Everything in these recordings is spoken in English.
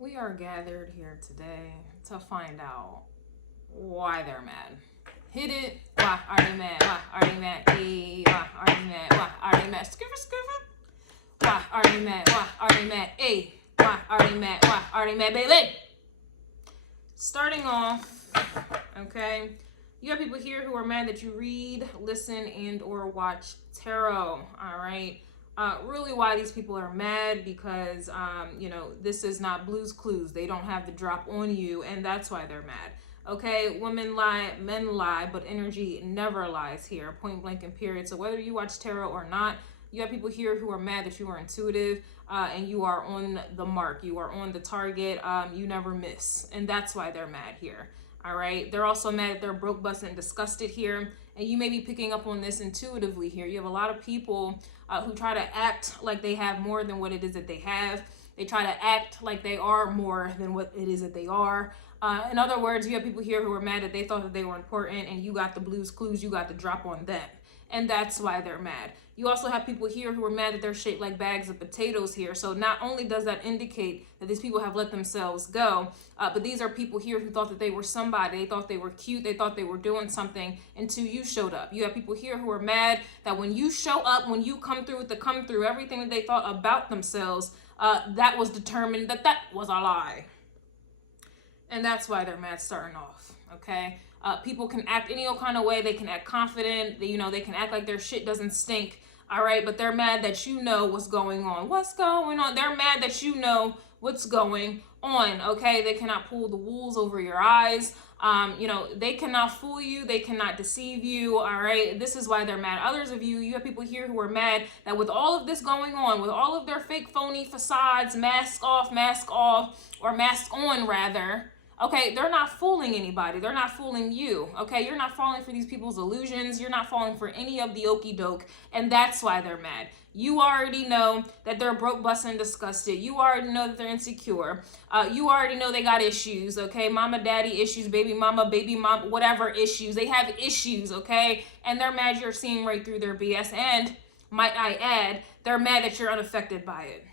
We are gathered here today to find out why they're mad. Hit it. Why are they mad? Why are they mad? Hey, why are they mad? Why are they mad? Skipper, skipper. Why are they mad? Why are they mad? Hey, why are they mad? Why are they mad, baby? Starting off, okay, you have people here who are mad that you read, listen, and or watch tarot, all right? Really why these people are mad because, this is not Blue's Clues. They don't have the drop on you, and that's why they're mad. Okay, women lie, men lie, but energy never lies here, point blank and period. So whether you watch tarot or not, you have people here who are mad that you are intuitive and you are on the mark. You are on the target. You never miss. And that's why they're mad here. All right. They're also mad that they're broke, busted, and disgusted here. And you may be picking up on this intuitively here. You have a lot of people who try to act like they have more than what it is that they have. They try to act like they are more than what it is that they are. In other words, you have people here who are mad that they thought that they were important and you got the Blues Clues, you got the drop on them. And that's why they're mad. You also have people here who are mad that they're shaped like bags of potatoes here. So not only does that indicate that these people have let themselves go, but these are people here who thought that they were somebody. They thought they were cute. They thought they were doing something until you showed up. You have people here who are mad that when you show up, when you come through with the come through, everything that they thought about themselves, that was determined that that was a lie. And that's why they're mad starting off, okay? People can act any old kind of way. They can act confident. They can act like their shit doesn't stink, all right? But they're mad that you know what's going on. What's going on? They're mad that you know what's going on, okay? They cannot pull the wools over your eyes. They cannot fool you. They cannot deceive you, all right? This is why they're mad. Others of you have people here who are mad that with all of this going on, with all of their fake, phony facades, mask off, or mask on, rather, okay, they're not fooling anybody. They're not fooling you, okay? You're not falling for these people's illusions. You're not falling for any of the okie doke, and that's why they're mad. You already know that they're broke, busted, and disgusted. You already know that they're insecure. You already know they got issues, okay? Mama, daddy issues, baby mama, whatever issues. They have issues, okay? And they're mad you're seeing right through their BS, and might I add, they're mad that you're unaffected by it.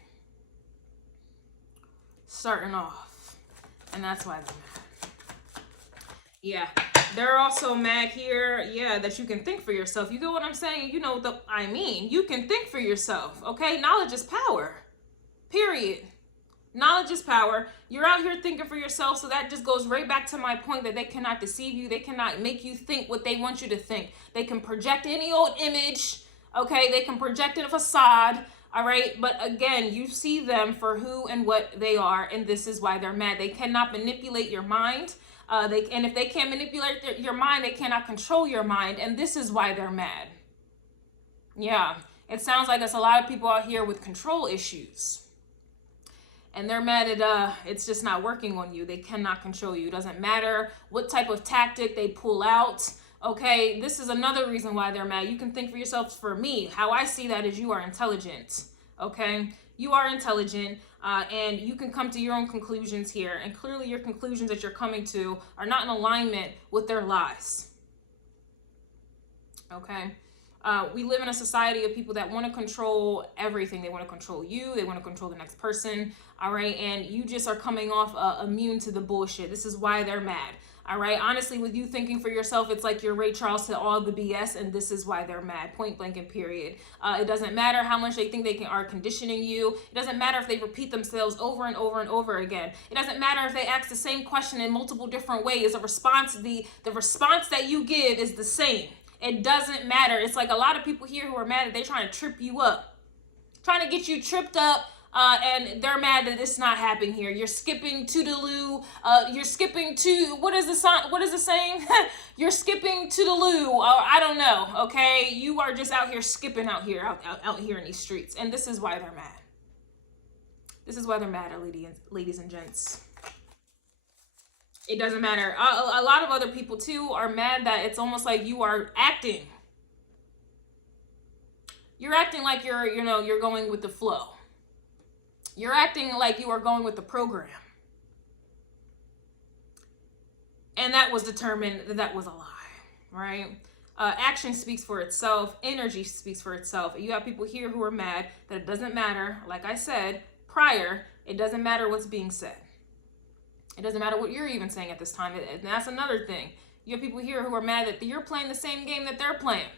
Starting off. And that's why they're mad. Yeah, they're also mad here, that you can think for yourself. You get what I'm saying? You know what I mean. You can think for yourself, okay? Knowledge is power, period. Knowledge is power. You're out here thinking for yourself, so that just goes right back to my point that they cannot deceive you. They cannot make you think what they want you to think. They can project any old image, okay? They can project a facade. All right, but again, you see them for who and what they are, and this is why they're mad. They cannot manipulate your mind. And if they can't manipulate your mind, they cannot control your mind, and this is why they're mad. Yeah, it sounds like there's a lot of people out here with control issues, and they're mad at it's just not working on you. They cannot control you. It doesn't matter what type of tactic they pull out. Okay, this is another reason why they're mad. You can think for yourselves. For me, how I see that is you are intelligent, okay? You are intelligent, and you can come to your own conclusions here, and clearly your conclusions that you're coming to are not in alignment with their lies, okay? We live in a society of people that want to control everything. They want to control you. They want to control the next person, all right? And you just are coming off immune to the bullshit. This is why they're mad. All right. Honestly, with you thinking for yourself, it's like you're Ray Charles to all the BS, and this is why they're mad. Point blank and period. It doesn't matter how much they think they are conditioning you. It doesn't matter if they repeat themselves over and over and over again. It doesn't matter if they ask the same question in multiple different ways. The response that you give is the same. It doesn't matter. It's like a lot of people here who are mad that they're trying to trip you up, trying to get you tripped up. And they're mad that it's not happening here. You're skipping to the loo. You're skipping to, what is the saying? You're skipping to the loo. I don't know. Okay. You are just out here skipping out here in these streets. And this is why they're mad. This is why they're mad, ladies and gents. It doesn't matter. A lot of other people too are mad that it's almost like you are acting. You're acting like you're going with the flow. You're acting like you are going with the program. And that was determined that was a lie, right? Action speaks for itself. Energy speaks for itself. You have people here who are mad that it doesn't matter. Like I said prior, it doesn't matter what's being said. It doesn't matter what you're even saying at this time. And that's another thing. You have people here who are mad that you're playing the same game that they're playing.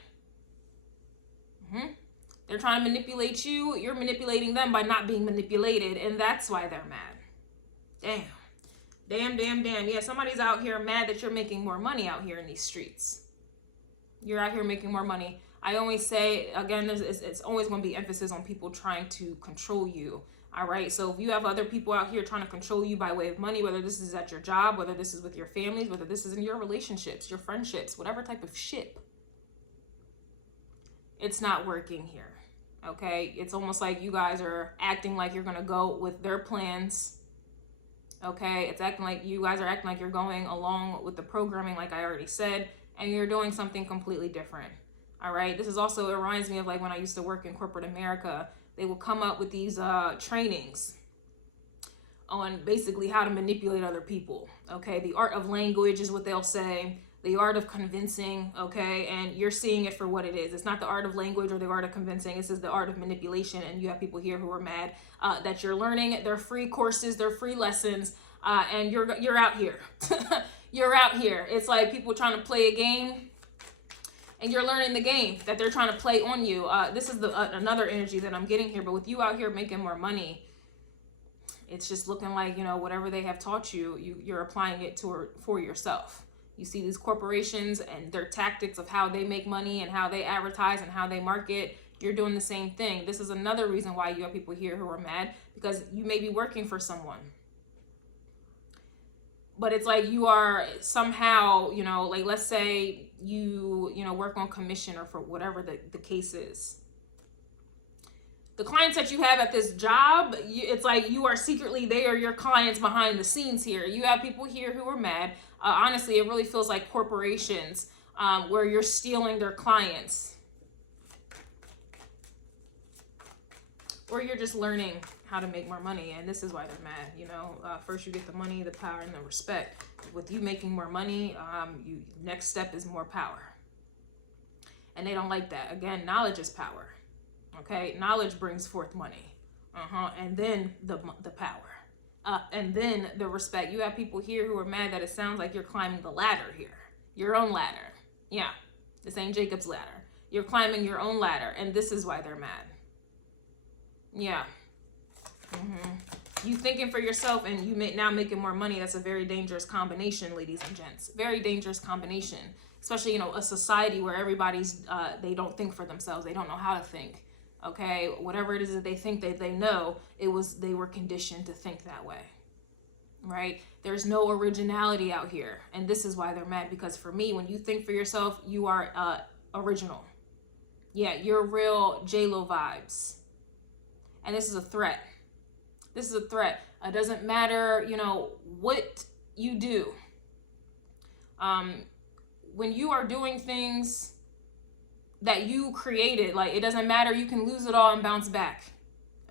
They're trying to manipulate you. You're manipulating them by not being manipulated. And that's why they're mad. Damn. Damn, damn, damn. Yeah, somebody's out here mad that you're making more money out here in these streets. You're out here making more money. I always say, again, it's always going to be emphasis on people trying to control you. All right. So if you have other people out here trying to control you by way of money, whether this is at your job, whether this is with your families, whether this is in your relationships, your friendships, whatever type of ship, it's not working here. Okay. It's almost like you guys are acting like you're going to go with their plans. Okay. It's acting like you guys are acting like you're going along with the programming, like I already said, and you're doing something completely different. All right. This is also, it reminds me of like when I used to work in corporate America. They will come up with these trainings on basically how to manipulate other people. Okay. The art of language is what they'll say. The art of convincing. Okay. And you're seeing it for what it is. It's not the art of language or the art of convincing. This is the art of manipulation. And you have people here who are mad that you're learning. They're free courses. They're free lessons. And you're out here. You're out here. It's like people trying to play a game. And you're learning the game that they're trying to play on you. This is another energy that I'm getting here. But with you out here making more money, it's just looking like, you know, whatever they have taught you, you're applying it for yourself. You see these corporations and their tactics of how they make money and how they advertise and how they market. You're doing the same thing. This is another reason why you have people here who are mad, because you may be working for someone. But it's like you are somehow, you know, like let's say you work on commission or for whatever the case is. The clients that you have at this job, it's like you are secretly, they are your clients behind the scenes here. You have people here who are mad. Honestly, it really feels like corporations where you're stealing their clients. Or you're just learning how to make more money, and this is why they're mad. You know, first you get the money, the power, and the respect. With you making more money, next step is more power, and they don't like that. Again, knowledge is power. Okay, knowledge brings forth money, and then the power, and then the respect. You have people here who are mad that it sounds like you're climbing the ladder here, your own ladder. Yeah, this ain't Jacob's ladder. You're climbing your own ladder, and this is why they're mad. Yeah. You thinking for yourself and you now making more money. That's a very dangerous combination, ladies and gents. Very dangerous combination, especially, you know, a society where everybody's they don't think for themselves. They don't know how to think. Okay, whatever it is that they think that they know, they were conditioned to think that way. Right? There's no originality out here, and this is why they're mad. Because for me, when you think for yourself, you are original. Yeah, you're real J-Lo vibes. And this is a threat. This is a threat. It doesn't matter, you know, what you do. When you are doing things that you created, like it doesn't matter. You can lose it all and bounce back.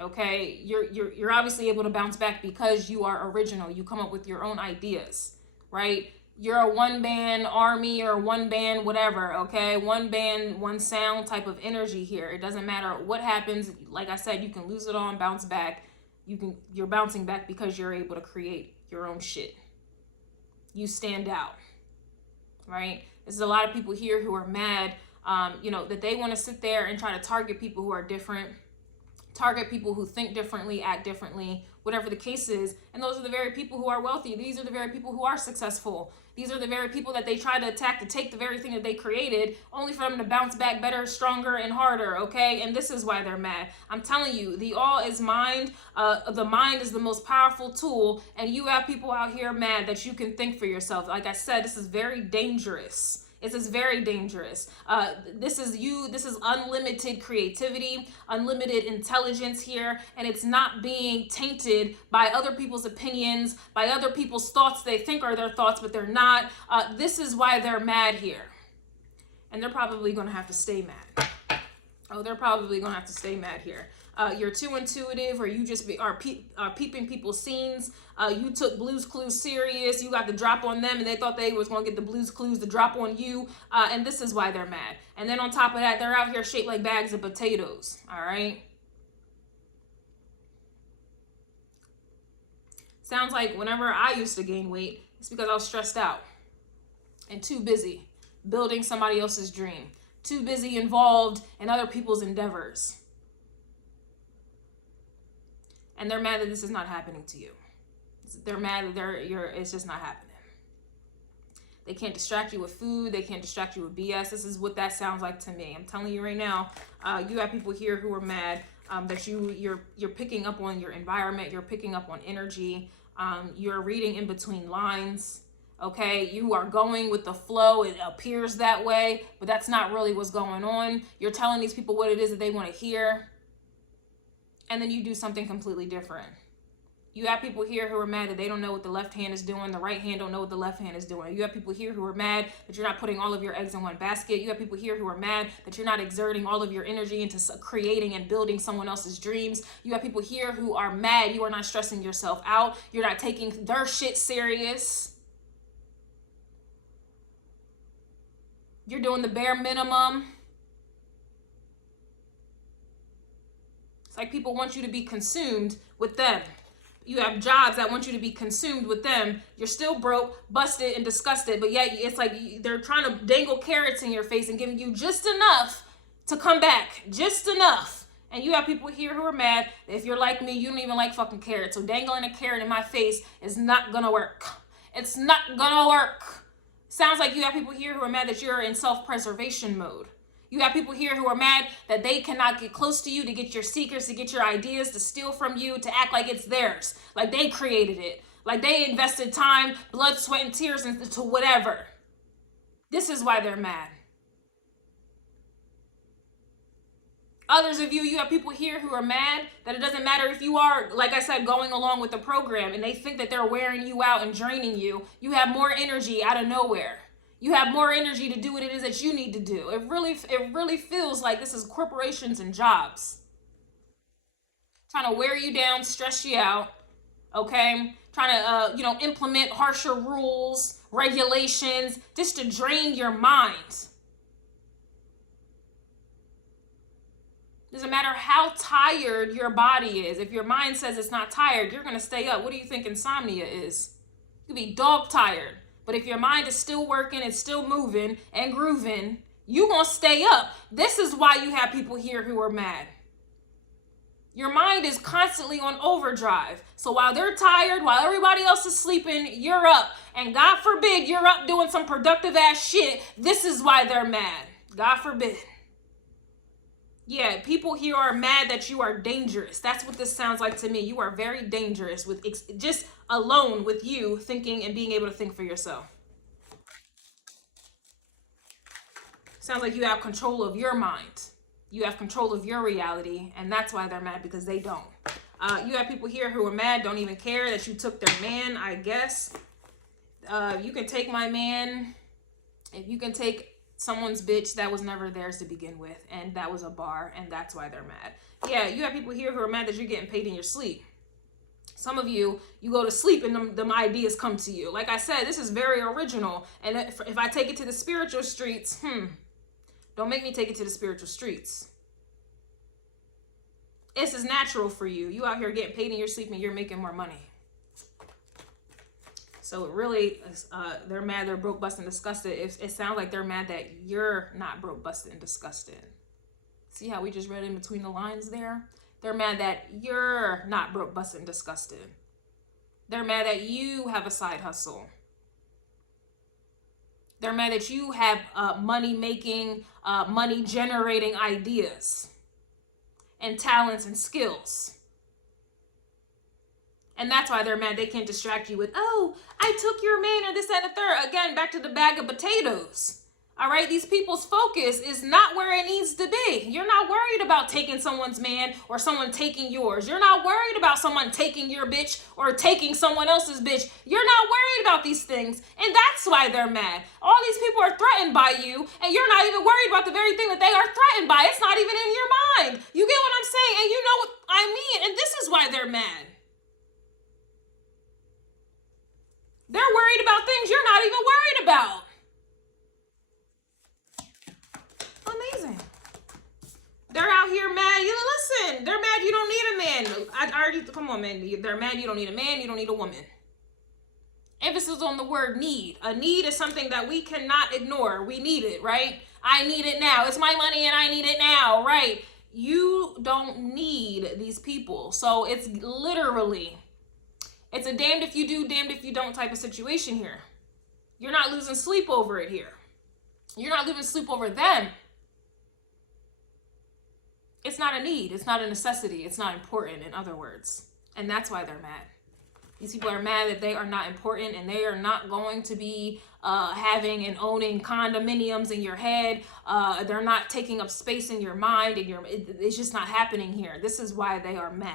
Okay, you're obviously able to bounce back because you are original. You come up with your own ideas, right? You're a one band army or one band whatever, okay? One band, one sound type of energy here. It doesn't matter what happens. Like I said, you can lose it all and bounce back. You're bouncing back because you're able to create your own shit. You stand out, right? There's a lot of people here who are mad, you know, that they want to sit there and try to target people who are different, target people who think differently, act differently, whatever the case is. And those are the very people who are wealthy. These are the very people who are successful. These are the very people that they try to attack to take the very thing that they created, only for them to bounce back better, stronger, and harder, okay? And this is why they're mad. I'm telling you, the all is mind. The mind is the most powerful tool, and you have people out here mad that you can think for yourself. Like I said, this is very dangerous. This is very dangerous. This is unlimited creativity, unlimited intelligence here, and it's not being tainted by other people's opinions, by other people's thoughts they think are their thoughts, but they're not. This is why they're mad here. And they're probably going to have to stay mad. Oh, they're probably going to have to stay mad here. You're too intuitive, or you just are peeping people's scenes. You took Blue's Clues serious. You got the drop on them, and they thought they was going to get the Blue's Clues, the drop on you. And this is why they're mad. And then on top of that, they're out here shaped like bags of potatoes. All right. Sounds like whenever I used to gain weight, it's because I was stressed out and too busy building somebody else's dream, too busy involved in other people's endeavors. And they're mad that this is not happening to you. They're mad that it's just not happening. They can't distract you with food. They can't distract you with BS. This is what that sounds like to me. I'm telling you right now, you have people here who are mad that you're picking up on your environment. You're picking up on energy. You're reading in between lines. Okay, you are going with the flow. It appears that way, but that's not really what's going on. You're telling these people what it is that they want to hear, and then you do something completely different. You have people here who are mad that they don't know what the left hand is doing. The right hand don't know what the left hand is doing. You have people here who are mad that you're not putting all of your eggs in one basket. You have people here who are mad that you're not exerting all of your energy into creating and building someone else's dreams. You have people here who are mad you are not stressing yourself out. You're not taking their shit serious. You're doing the bare minimum. It's like people want you to be consumed with them. You have jobs that want you to be consumed with them. You're still broke, busted, and disgusted, but yet it's like they're trying to dangle carrots in your face and giving you just enough to come back, just enough. And you have people here who are mad. If you're like me, you don't even like fucking carrots. So dangling a carrot in my face is not gonna work. It's not gonna work. Sounds like you have people here who are mad that you're in self-preservation mode. You have people here who are mad that they cannot get close to you to get your secrets, to get your ideas, to steal from you, to act like it's theirs, like they created it, like they invested time, blood, sweat, and tears into whatever. This is why they're mad. Others of you, you have people here who are mad that it doesn't matter if you are, like I said, going along with the program and they think that they're wearing you out and draining you. You have more energy out of nowhere. You have more energy to do what it is that you need to do. It really feels like this is corporations and jobs. Trying to wear you down, stress you out, okay? Trying to, implement harsher rules, regulations, just to drain your mind. Doesn't matter how tired your body is. If your mind says it's not tired, you're going to stay up. What do you think insomnia is? You could be dog tired. But if your mind is still working, it's still moving and grooving, you're going to stay up. This is why you have people here who are mad. Your mind is constantly on overdrive. So while they're tired, while everybody else is sleeping, you're up. And God forbid you're up doing some productive ass shit. This is why they're mad. God forbid. Yeah, people here are mad that you are dangerous. That's what this sounds like to me. You are very dangerous with just alone with you thinking and being able to think for yourself. Sounds like you have control of your mind. You have control of your reality, and that's why they're mad, because they don't. You have people here who are mad, don't even care that you took their man, I guess. You can take my man. If you can take someone's bitch, that was never theirs to begin with, and that was a bar, and that's why they're mad. Yeah, you have people here who are mad that you're getting paid in your sleep. Some of you go to sleep and them ideas come to you. Like I said, this is very original, and if I take it to the spiritual streets, don't make me take it to the spiritual streets. This is natural for you. You out here getting paid in your sleep and you're making more money. So it really, they're mad, they're broke, busted, and disgusted. It sounds like they're mad that you're not broke, busted, and disgusted. See how we just read in between the lines there? They're mad that you're not broke, busted, and disgusted. They're mad that you have a side hustle. They're mad that you have money-making, money-generating ideas and talents and skills. And that's why they're mad. They can't distract you with, oh, I took your man or this, that, and the third. Again, back to the bag of potatoes. All right, these people's focus is not where it needs to be. You're not worried about taking someone's man or someone taking yours. You're not worried about someone taking your bitch or taking someone else's bitch. You're not worried about these things, and that's why they're mad. All these people are threatened by you, and you're not even worried about the very thing that they are threatened by. It's not even in your mind. You get what I'm saying? And you know what I mean? And this is why they're mad. They're worried about things you're not even worried about. Amazing. They're out here mad. Listen, they're mad you don't need a man. I already Come on, man. They're mad. You don't need a man. You don't need a woman. Emphasis on the word need. A need is something that we cannot ignore. We need it, right? I need it now. It's my money and I need it now, right? You don't need these people. So it's literally, it's a damned if you do, damned if you don't type of situation here. You're not losing sleep over it here. You're not losing sleep over them. It's not a need. It's not a necessity. It's not important, in other words. And that's why they're mad. These people are mad that they are not important and they are not going to be having and owning condominiums in your head. They're not taking up space in your mind, and it's just not happening here. This is why they are mad.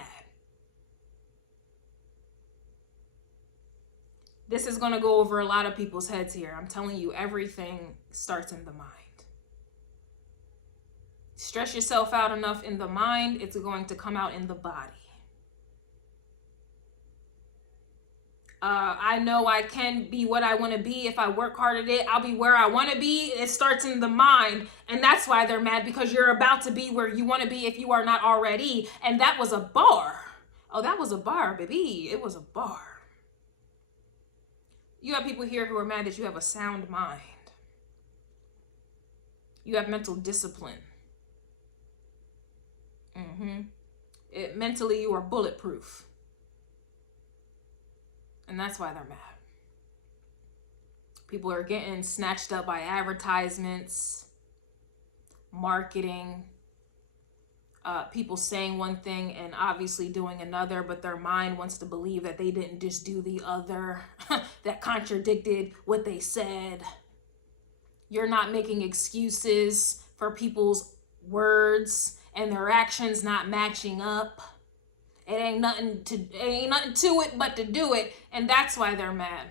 This is going to go over a lot of people's heads here. I'm telling you, everything starts in the mind. Stress yourself out enough in the mind, it's going to come out in the body. I know I can be what I want to be. If I work hard at it, I'll be where I want to be. It starts in the mind. And that's why they're mad, because you're about to be where you want to be if you are not already. And that was a bar. Oh, that was a bar, baby. It was a bar. You have people here who are mad that you have a sound mind. You have mental discipline. Mentally, you are bulletproof. And that's why they're mad. People are getting snatched up by advertisements, marketing, people saying one thing and obviously doing another, but their mind wants to believe that they didn't just do the other, that contradicted what they said. You're not making excuses for people's words and their actions not matching up. It ain't nothing to it but to do it, and that's why they're mad.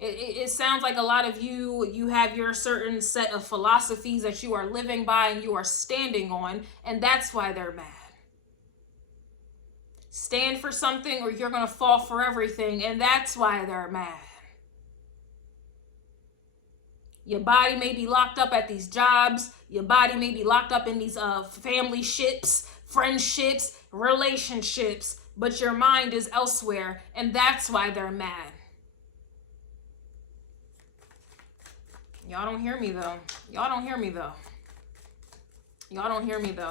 It sounds like a lot of you have your certain set of philosophies that you are living by and you are standing on, and that's why they're mad. Stand for something or you're going to fall for everything, and that's why they're mad. Your body may be locked up at these jobs. Your body may be locked up in these family ships, friendships, relationships, but your mind is elsewhere, and that's why they're mad. Y'all don't hear me though. Y'all don't hear me though. Y'all don't hear me though.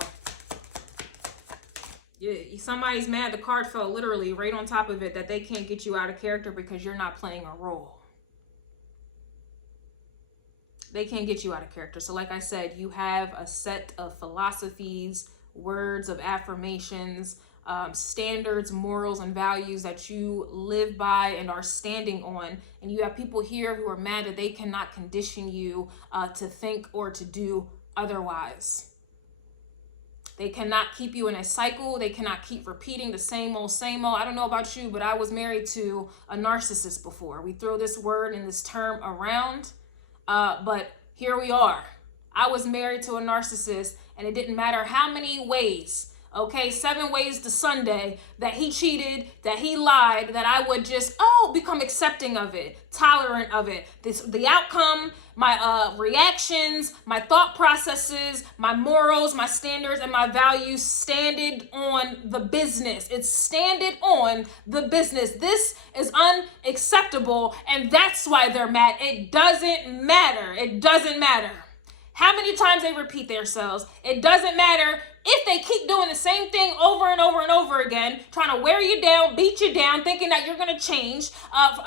Yeah, somebody's mad. The card fell literally right on top of it that they can't get you out of character because you're not playing a role. They can't get you out of character. So like I said, you have a set of philosophies, words of affirmations, standards, morals, and values that you live by and are standing on. And you have people here who are mad that they cannot condition you to think or to do otherwise. They cannot keep you in a cycle. They cannot keep repeating the same old, same old. I don't know about you, but I was married to a narcissist before. We throw this word and this term around, but here we are. I was married to a narcissist, and it didn't matter how many ways, okay, 7 ways to Sunday, that he cheated, that he lied, that I would just, become accepting of it, tolerant of it. The outcome, my reactions, my thought processes, my morals, my standards, and my values standed on the business. It's standed on the business. This is unacceptable, and that's why they're mad. It doesn't matter. It doesn't matter how many times they repeat themselves. It doesn't matter if they keep doing the same thing over and over and over again, trying to wear you down, beat you down, thinking that you're going to change.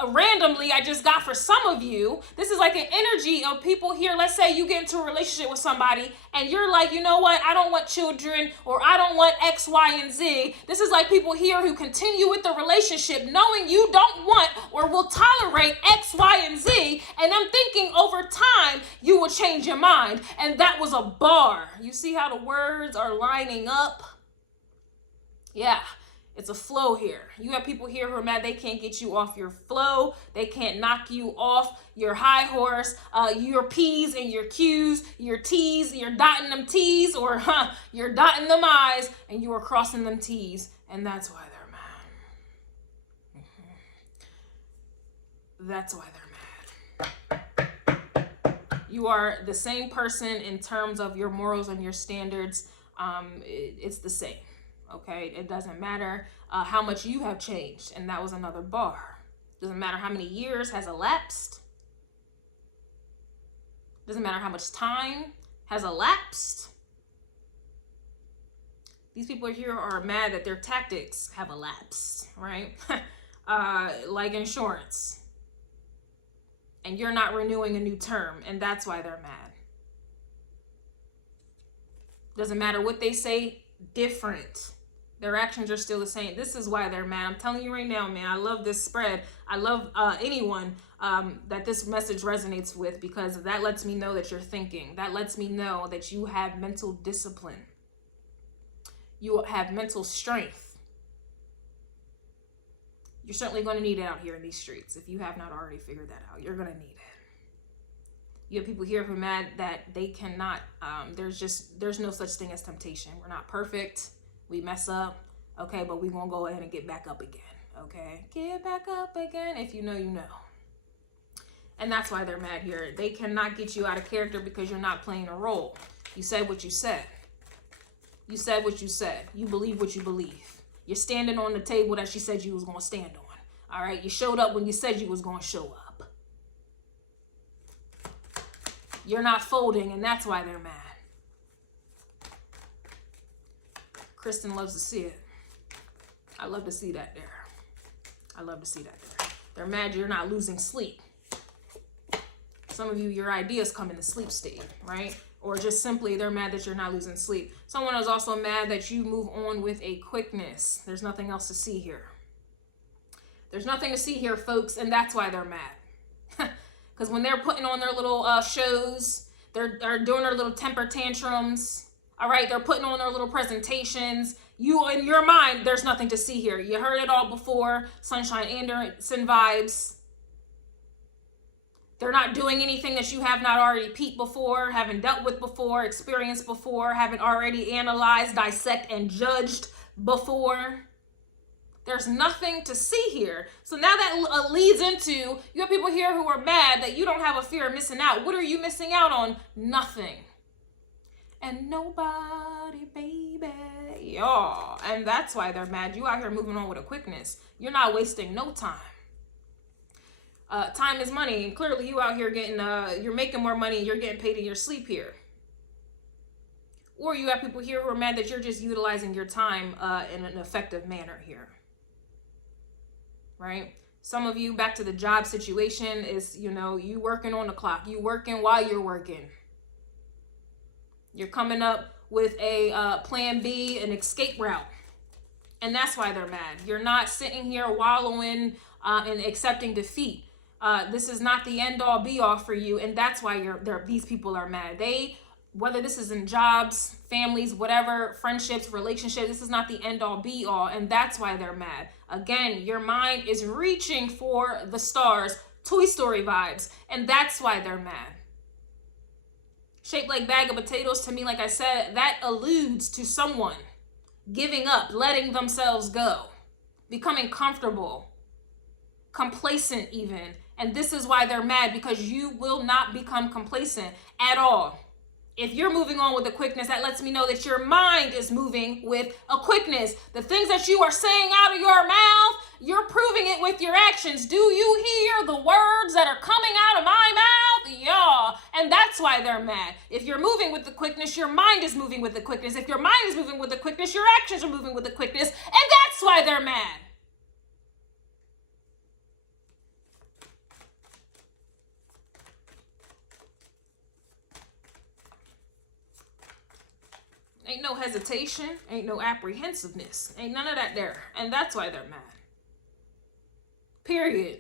Randomly, I just got for some of you, this is like an energy of people here. Let's say you get into a relationship with somebody and you're like, you know what? I don't want children, or I don't want X, Y, and Z. This is like people here who continue with the relationship knowing you don't want or will tolerate X, Y, and Z. And I'm thinking over time, you will change your mind. And that was a bar. You see how the words are lining up? Yeah, it's a flow here. You have people here who are mad they can't get you off your flow. They can't knock you off your high horse. Your P's and your Q's, your T's, you're dotting them T's, or you're dotting them I's and you are crossing them T's. And that's why they're mad. That's why they're mad. You are the same person in terms of your morals and your standards. It's the same. Okay, it doesn't matter how much you have changed, and that was another bar. Doesn't matter how many years has elapsed. Doesn't matter how much time has elapsed. These people here are mad that their tactics have elapsed, right? Like insurance. And you're not renewing a new term, and that's why they're mad. Doesn't matter what they say, different. Their actions are still the same. This is why they're mad. I'm telling you right now, man, I love this spread. I love anyone that this message resonates with, because that lets me know that you're thinking. That lets me know that you have mental discipline. You have mental strength. You're certainly going to need it out here in these streets. If you have not already figured that out, you're going to need it. You have people here who are mad that they cannot, there's no such thing as temptation. We're not perfect. We mess up, okay, but we're going to go ahead and get back up again, okay? Get back up again. If you know, you know. And that's why they're mad here. They cannot get you out of character because you're not playing a role. You said what you said. You said what you said. You believe what you believe. You're standing on the table that she said you was going to stand on, all right? You showed up when you said you was going to show up. You're not folding, and that's why they're mad. Kristen loves to see it. I love to see that there. I love to see that there. They're mad you're not losing sleep. Some of you, your ideas come in the sleep state, right? Or just simply they're mad that you're not losing sleep. Someone is also mad that you move on with a quickness. There's nothing else to see here. There's nothing to see here, folks, and that's why they're mad. Because when they're putting on their little shows, they're doing their little temper tantrums. All right, they're putting on their little presentations. You, in your mind, there's nothing to see here. You heard it all before. Sunshine Anderson vibes. They're not doing anything that you have not already peeped before, haven't dealt with before, experienced before, haven't already analyzed, dissect, and judged before. There's nothing to see here. So now that leads into, you have people here who are mad that you don't have a fear of missing out. What are you missing out on? Nothing. And nobody, baby, y'all. And that's why they're mad. You out here moving on with a quickness. You're not wasting no time. Time is money. And clearly you out here getting, you're making more money and you're getting paid in your sleep here. Or you have people here who are mad that you're just utilizing your time in an effective manner here. Right? Some of you, back to the job situation, is, you know, you working on the clock. You working while you're working. You're coming up with a plan B, an escape route. And that's why they're mad. You're not sitting here wallowing and accepting defeat. This is not the end all be all for you. And that's why these people are mad. Whether this is in jobs, families, whatever, friendships, relationships, this is not the end all be all. And that's why they're mad. Again, your mind is reaching for the stars, Toy Story vibes. And that's why they're mad. Shaped like bag of potatoes, to me, like I said, that alludes to someone giving up, letting themselves go, becoming comfortable, complacent even. And this is why they're mad, because you will not become complacent at all. If you're moving on with a quickness, that lets me know that your mind is moving with a quickness. The things that you are saying out of your mouth, you're proving it with your actions. Do you hear the words that are coming out of my mouth? Yeah. And that's why they're mad. If you're moving with the quickness, your mind is moving with the quickness. If your mind is moving with the quickness, your actions are moving with the quickness. And that's why they're mad. Ain't no hesitation, ain't no apprehensiveness, ain't none of that there. And that's why they're mad. Period.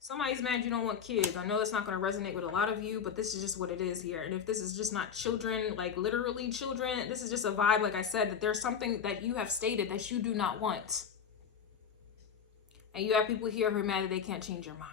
Somebody's mad you don't want kids. I know that's not going to resonate with a lot of you, but this is just what it is here. And if this is just not children, like literally children, this is just a vibe, like I said, that there's something that you have stated that you do not want. And you have people here who are mad that they can't change your mind.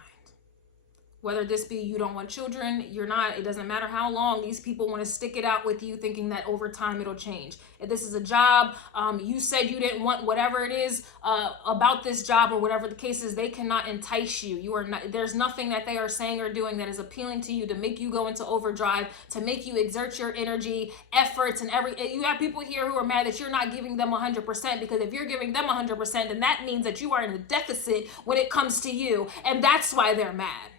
Whether this be you don't want children, you're not, it doesn't matter how long, these people want to stick it out with you thinking that over time it'll change. If this is a job, you said you didn't want whatever it is about this job or whatever the case is, they cannot entice you. You are not, there's nothing that they are saying or doing that is appealing to you to make you go into overdrive, to make you exert your energy, efforts, and you have people here who are mad that you're not giving them 100%, because if you're giving them 100%, then that means that you are in a deficit when it comes to you, and that's why they're mad.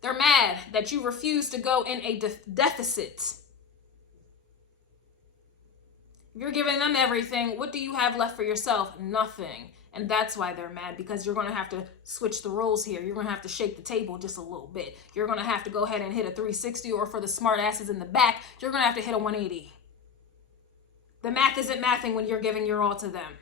They're mad that you refuse to go in a deficit. If you're giving them everything, what do you have left for yourself? Nothing. And that's why they're mad, because you're going to have to switch the roles here. You're going to have to shake the table just a little bit. You're going to have to go ahead and hit a 360, or for the smart asses in the back, you're going to have to hit a 180. The math isn't mathing when you're giving your all to them.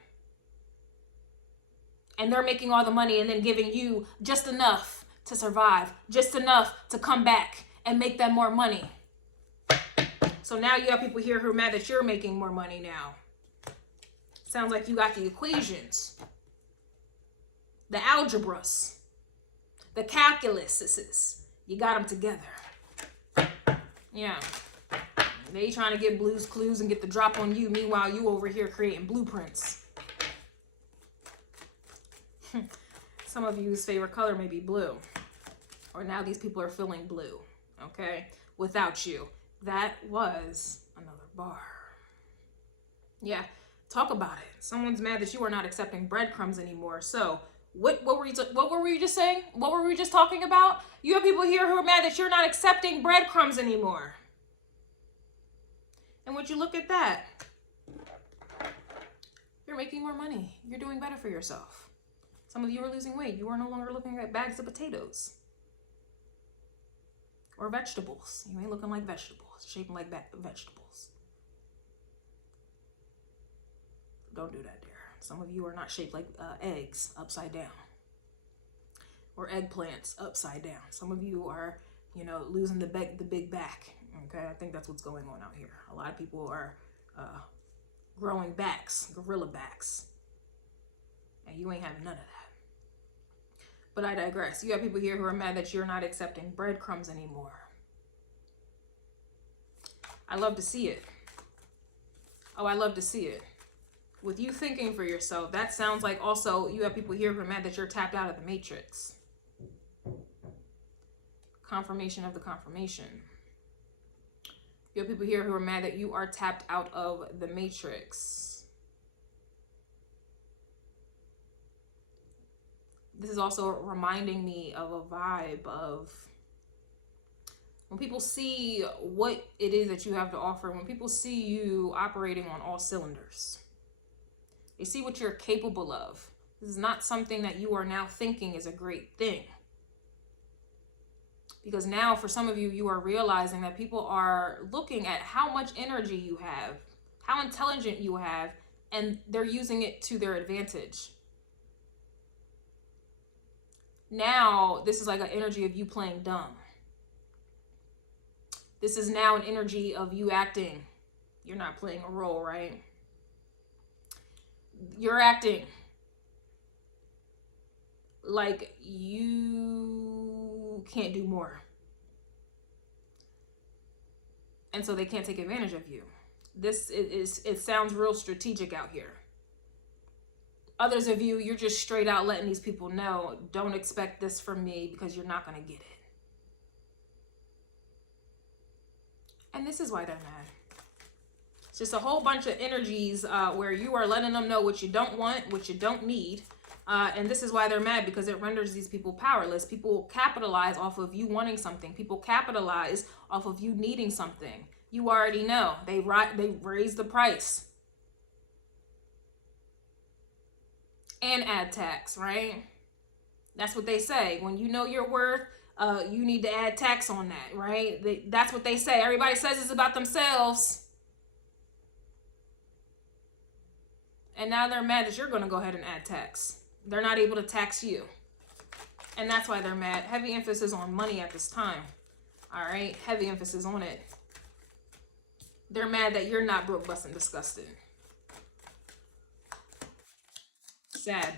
And they're making all the money and then giving you just enough to survive, just enough to come back and make them more money. So now you have people here who are mad that you're making more money now. Sounds like you got the equations, the algebras, the calculuses. You got them together. Yeah. They trying to get Blue's Clues and get the drop on you. Meanwhile, you over here creating blueprints. Some of you's favorite color may be blue. Or now these people are feeling blue. Okay? Without you. That was another bar. Yeah. Talk about it. Someone's mad that you are not accepting breadcrumbs anymore. So, what were you just saying? What were we just talking about? You have people here who are mad that you're not accepting breadcrumbs anymore. And would you look at that? You're making more money. You're doing better for yourself. Some of you are losing weight. You are no longer looking at bags of potatoes. Or vegetables. You ain't looking like vegetables. Shaping like vegetables. Don't do that, dear. Some of you are not shaped like eggs upside down. Or eggplants upside down. Some of you are, you know, losing the big back. Okay, I think that's what's going on out here. A lot of people are growing backs, gorilla backs. And you ain't having none of that. But I digress. You have people here who are mad that you're not accepting breadcrumbs anymore. I love to see it. Oh, I love to see it. With you thinking for yourself, that sounds like also you have people here who are mad that you're tapped out of the matrix. Confirmation of the confirmation. You have people here who are mad that you are tapped out of the matrix. This is also reminding me of a vibe of when people see what it is that you have to offer, when people see you operating on all cylinders, they see what you're capable of. This is not something that you are now thinking is a great thing. Because now for some of you, you are realizing that people are looking at how much energy you have, how intelligent you have, and they're using it to their advantage. Now, this is like an energy of you playing dumb. This is now an energy of you acting. You're not playing a role, right? You're acting like you can't do more. And so they can't take advantage of you. It sounds real strategic out here. Others of you, you're just straight out letting these people know, don't expect this from me because you're not going to get it. And this is why they're mad. It's just a whole bunch of energies where you are letting them know what you don't want, what you don't need. And this is why they're mad, because it renders these people powerless. People capitalize off of you wanting something. People capitalize off of you needing something. You already know. They raise the price. And add tax, right? That's what they say. When you know your worth, you need to add tax on that, right? That's what they say. Everybody says it's about themselves. And now they're mad that you're going to go ahead and add tax. They're not able to tax you. And that's why they're mad. Heavy emphasis on money at this time. All right? Heavy emphasis on it. They're mad that you're not broke, busted, disgusted. Sad.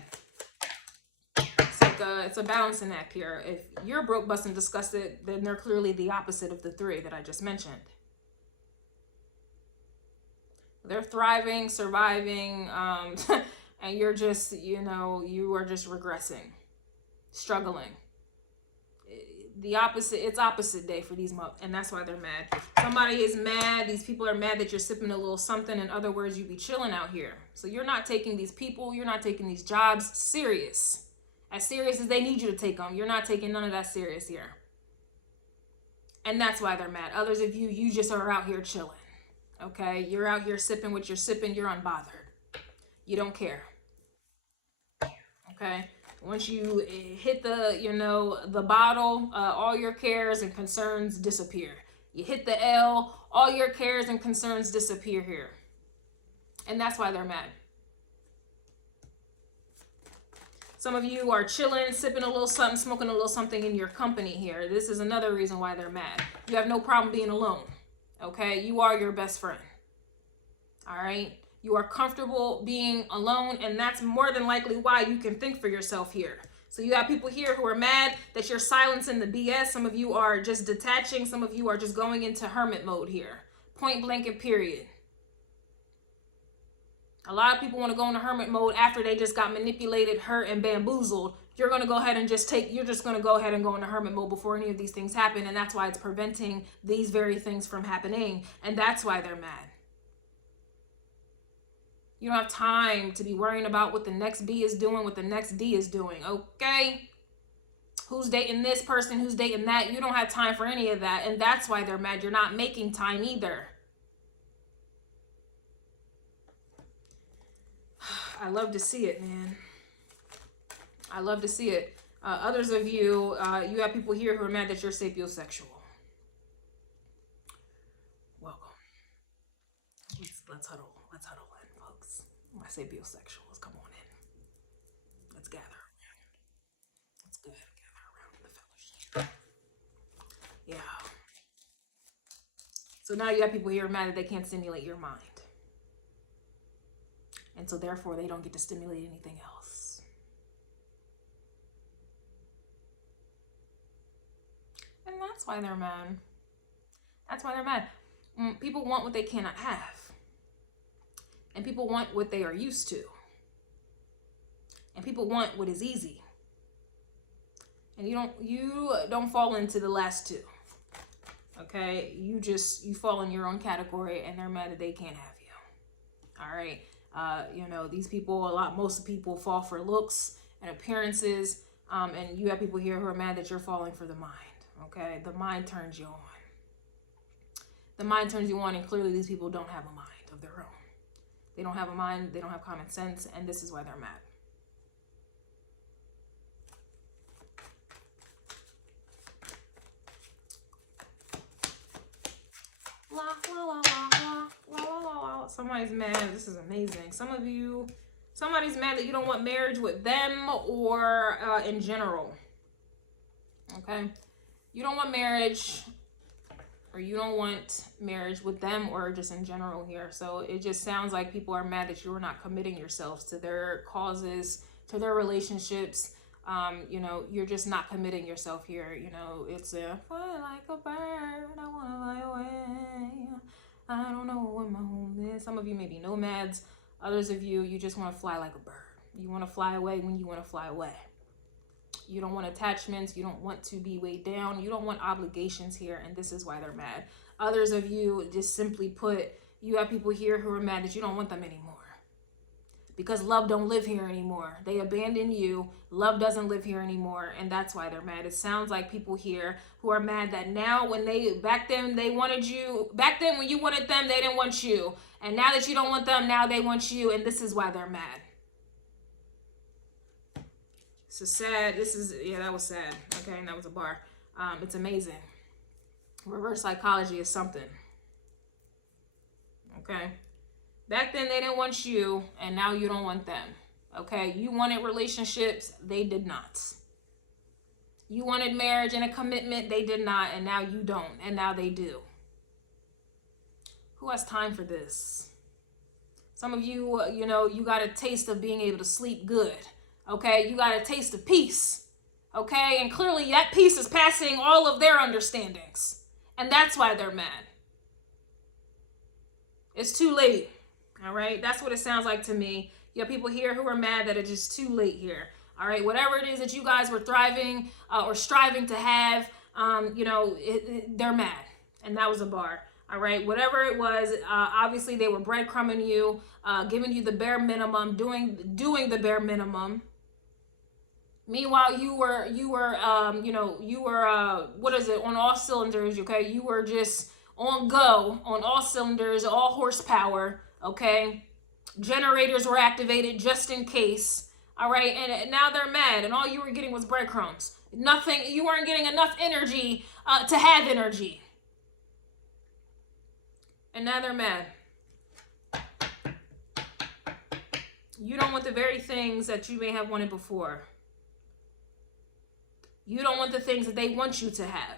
it's a balancing act here. If you're broke, busting, disgusted, then they're clearly the opposite of the three that I just mentioned. They're thriving, surviving, and you're just, you know, you are just regressing, struggling. The opposite, it's opposite day for these and that's why they're mad. Somebody is mad. These people are mad that you're sipping a little something. In other words, you be chilling out here. So you're not taking these people, you're not taking these jobs serious. As serious as they need you to take them. You're not taking none of that serious here. And that's why they're mad. Others of you, you just are out here chilling. Okay? You're out here sipping what you're sipping. You're unbothered. You don't care. Okay? Once you hit the, you know, the bottle, all your cares and concerns disappear. You hit the L, all your cares and concerns disappear here. And that's why they're mad. Some of you are chilling, sipping a little something, smoking a little something in your company here. This is another reason why they're mad. You have no problem being alone. Okay? You are your best friend. All right? You are comfortable being alone, and that's more than likely why you can think for yourself here. So you have people here who are mad that you're silencing the BS. Some of you are just detaching. Some of you are just going into hermit mode here. Point blank and period. A lot of people want to go into hermit mode after they just got manipulated, hurt, and bamboozled. You're going to go ahead and you're just going to go ahead and go into hermit mode before any of these things happen, and that's why it's preventing these very things from happening, and that's why they're mad. You don't have time to be worrying about what the next B is doing, what the next D is doing, okay? Who's dating this person, who's dating that? You don't have time for any of that, and that's why they're mad. You're not making time either. I love to see it, man. I love to see it. Others of you, you have people here who are mad that you're sapiosexual. Welcome. Let's huddle. Let's huddle in, folks. My sapiosexuals, come on in. Let's gather around. Let's go ahead and gather around the fellowship. Yeah. So now you have people here mad that they can't stimulate your mind. And so therefore they don't get to stimulate anything else. And that's why they're mad. That's why they're mad. People want what they cannot have. And people want what they are used to. And people want what is easy. And you don't fall into the last two. Okay? You fall in your own category, and they're mad that they can't have you. All right? You know, these people, most people fall for looks and appearances. And you have people here who are mad that you're falling for the mind. Okay? The mind turns you on. The mind turns you on, and clearly these people don't have a mind of their own. They don't have a mind, they don't have common sense, and this is why they're mad. La, la, la, la, la, la, la, la. Somebody's mad. This is amazing. Somebody's mad that you don't want marriage with them or in general. Okay? You don't want marriage, or you don't want marriage with them or just in general here. So it just sounds like people are mad that you are not committing yourselves to their causes, to their relationships. You know, you're just not committing yourself here. You know, it's a fly like a bird, I want to fly away. I don't know where my home is. Some of you may be nomads. Others of you, you just want to fly like a bird. You want to fly away when you want to fly away. You don't want attachments. You don't want to be weighed down. You don't want obligations here, and this is why they're mad. Others of you, just simply put, you have people here who are mad that you don't want them anymore. Because love don't live here anymore. They abandoned you. Love doesn't live here anymore, and that's why they're mad. It sounds like people here who are mad that now back then they wanted you, back then when you wanted them, they didn't want you. And now that you don't want them, now they want you, and this is why they're mad. So sad. Yeah, that was sad. Okay, and that was a bar. It's amazing. Reverse psychology is something. Okay. Back then they didn't want you, and now you don't want them. Okay, you wanted relationships, they did not. You wanted marriage and a commitment, they did not, and now you don't, and now they do. Who has time for this? Some of you, you know, you got a taste of being able to sleep good. Okay, you got a taste of peace. Okay, and clearly that peace is passing all of their understandings. And that's why they're mad. It's too late. All right, that's what it sounds like to me. You have people here who are mad that it's just too late here. All right, whatever it is that you guys were thriving or striving to have, they're mad. And that was a bar. All right, whatever it was, obviously they were breadcrumbing you, giving you the bare minimum, doing the bare minimum. Meanwhile, you were what is it, on all cylinders, okay? You were just on go, on all cylinders, all horsepower, okay? Generators were activated just in case, all right? And now they're mad, and all you were getting was breadcrumbs. Nothing, you weren't getting enough energy to have energy. And now they're mad. You don't want the very things that you may have wanted before. You don't want the things that they want you to have.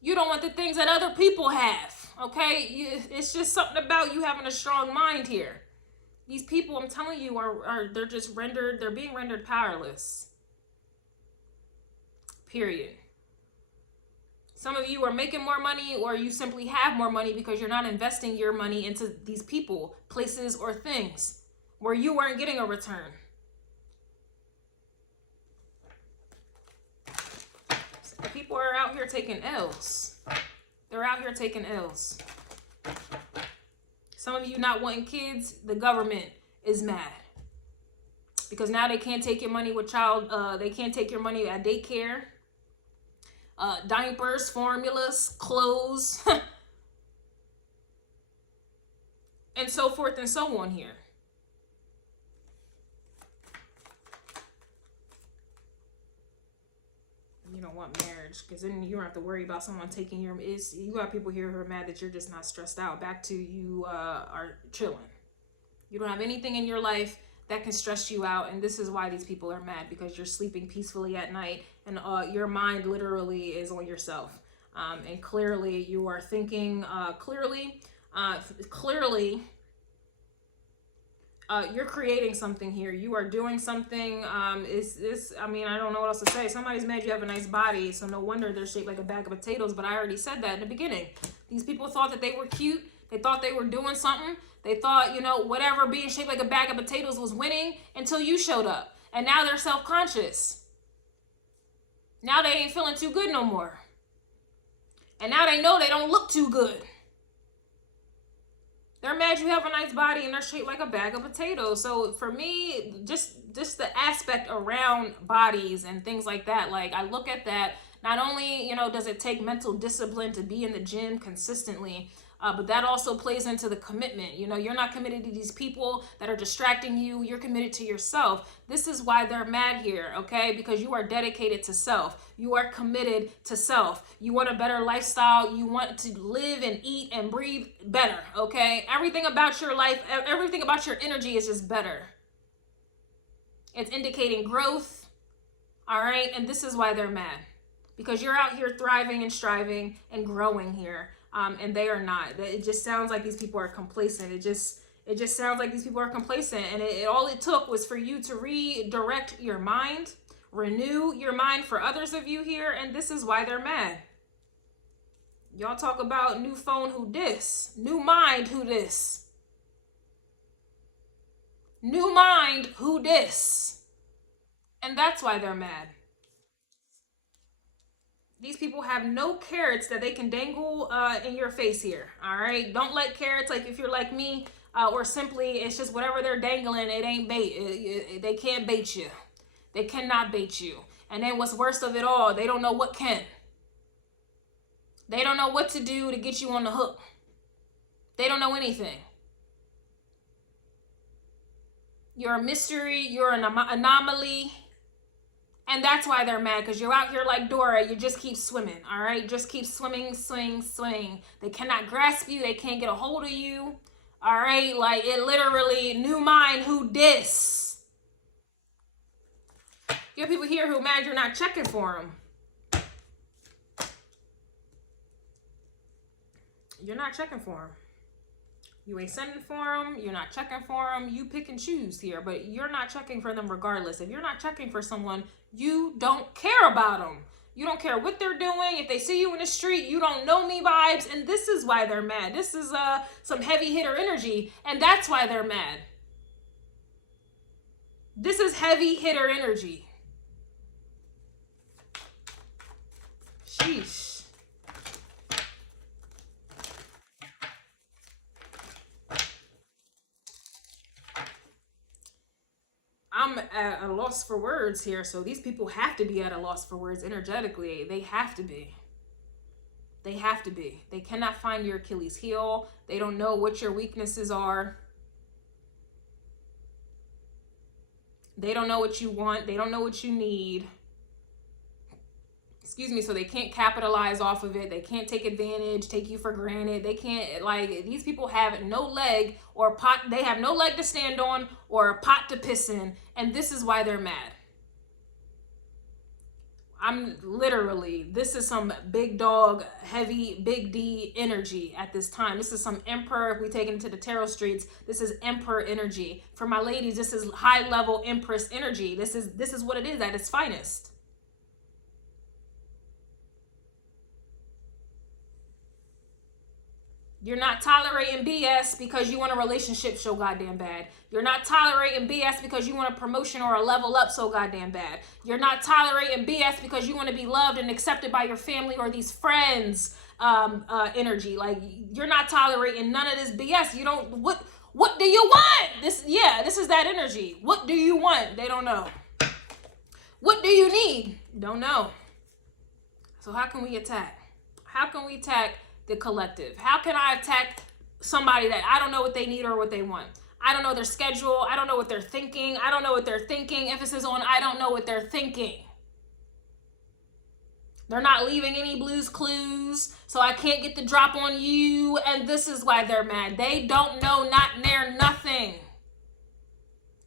You don't want the things that other people have, okay? It's just something about you having a strong mind here. These people, I'm telling you, they're just they're being rendered powerless. Period. Some of you are making more money, or you simply have more money because you're not investing your money into these people, places, or things where you weren't getting a return. The people are out here taking L's. They're out here taking L's. Some of you not wanting kids, the government is mad. Because now they can't take your money with they can't take your money at daycare. Diapers, formulas, clothes, and so forth and so on here. You don't want marriage, because then you don't have to worry about someone taking you got people here who are mad that you're just not stressed out. Back to you are chilling. You don't have anything in your life that can stress you out, and this is why these people are mad, because you're sleeping peacefully at night, and your mind literally is on yourself, and clearly you are thinking clearly. You're creating something here. You are doing something. I don't know what else to say. Somebody's mad you have a nice body, so no wonder they're shaped like a bag of potatoes. But I already said that in the beginning. These people thought that they were cute. They thought they were doing something. They thought, whatever, being shaped like a bag of potatoes was winning until you showed up. And now they're self-conscious. Now they ain't feeling too good no more. And now they know they don't look too good. They're mad you have a nice body and they're shaped like a bag of potatoes. So for me, just the aspect around bodies and things like that, like I look at that, not only, does it take mental discipline to be in the gym consistently, but that also plays into the commitment. You're not committed to these people that are distracting you. You're committed to yourself. This is why they're mad here, okay? Because you are dedicated to self. You are committed to self. You want a better lifestyle. You want to live and eat and breathe better, okay? Everything about your life, everything about your energy is just better. It's indicating growth, all right? And this is why they're mad. Because you're out here thriving and striving and growing here. And they are not. It just sounds like these people are complacent. It just sounds like these people are complacent. And all it took was for you to redirect your mind, renew your mind for others of you here. And this is why they're mad. Y'all talk about new phone, who dis? New mind, who dis? New mind, who dis? And that's why they're mad. These people have no carrots that they can dangle in your face here, all right? Don't like carrots, like if you're like me, or simply it's just whatever they're dangling, it ain't bait. They can't bait you. They cannot bait you. And then what's worst of it all, they don't know what can. They don't know what to do to get you on the hook. They don't know anything. You're a mystery. You're an anomaly. And that's why they're mad, because you're out here like Dora. You just keep swimming, all right? Just keep swimming, swing. They cannot grasp you. They can't get a hold of you, all right? Like, it literally, new mind, who dis? You have people here who are mad you're not checking for them. You're not checking for them. You ain't sending for them. You're not checking for them. You pick and choose here, but you're not checking for them regardless. If you're not checking for someone, you don't care about them. You don't care what they're doing. If they see you in the street, you don't know me vibes. And this is why they're mad. This is some heavy hitter energy. And that's why they're mad. This is heavy hitter energy. Sheesh. I'm at a loss for words here. So these people have to be at a loss for words energetically. They have to be. They have to be. They cannot find your Achilles heel. They don't know what your weaknesses are. They don't know what you want. They don't know what you need. Excuse me. So they can't capitalize off of it. They can't take advantage, take you for granted. They can't, like, these people have no leg or pot. They have no leg to stand on or a pot to piss in. And this is why they're mad. I'm literally, this is some big dog, heavy, big D energy at this time. This is some emperor. If we take it into the tarot streets, this is emperor energy. For my ladies, this is high level empress energy. This is what it is at its finest. You're not tolerating BS because you want a relationship so goddamn bad. You're not tolerating BS because you want a promotion or a level up so goddamn bad. You're not tolerating BS because you want to be loved and accepted by your family or these friends energy. Like, you're not tolerating none of this BS. You don't, what do you want? This is that energy. What do you want? They don't know. What do you need? Don't know. So how can we attack? How can we attack the collective? How can I attack somebody that I don't know what they need or what they want? I don't know their schedule. I don't know what they're thinking. I don't know what they're thinking. Emphasis on I don't know what they're thinking. They're not leaving any blues clues, so I can't get the drop on you, and this is why they're mad. They don't know not near nothing.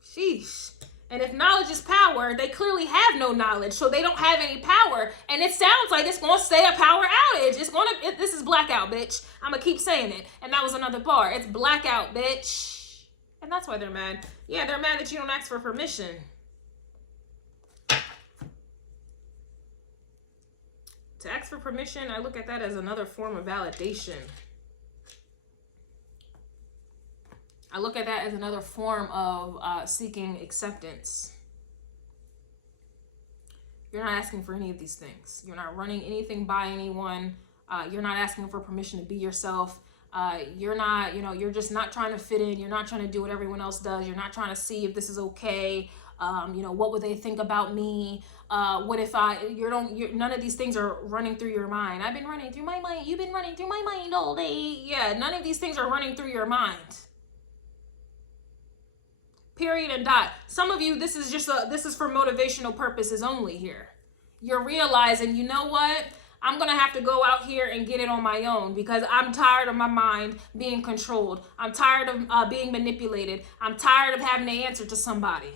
Sheesh. And if knowledge is power, they clearly have no knowledge, so they don't have any power. And it sounds like it's going to stay a power outage. This is blackout, bitch. I'm going to keep saying it. And that was another bar. It's blackout, bitch. And that's why they're mad. Yeah, they're mad that you don't ask for permission. To ask for permission, I look at that as another form of validation. I look at that as another form of seeking acceptance. You're not asking for any of these things. You're not running anything by anyone. You're not asking for permission to be yourself. You're not, you're just not trying to fit in. You're not trying to do what everyone else does. You're not trying to see if this is okay. What would they think about me? What if none of these things are running through your mind. I've been running through my mind. You've been running through my mind all day. Yeah, none of these things are running through your mind. Period and dot. Some of you, this is for motivational purposes only here. You're realizing, you know what? I'm going to have to go out here and get it on my own because I'm tired of my mind being controlled. I'm tired of being manipulated. I'm tired of having to answer to somebody.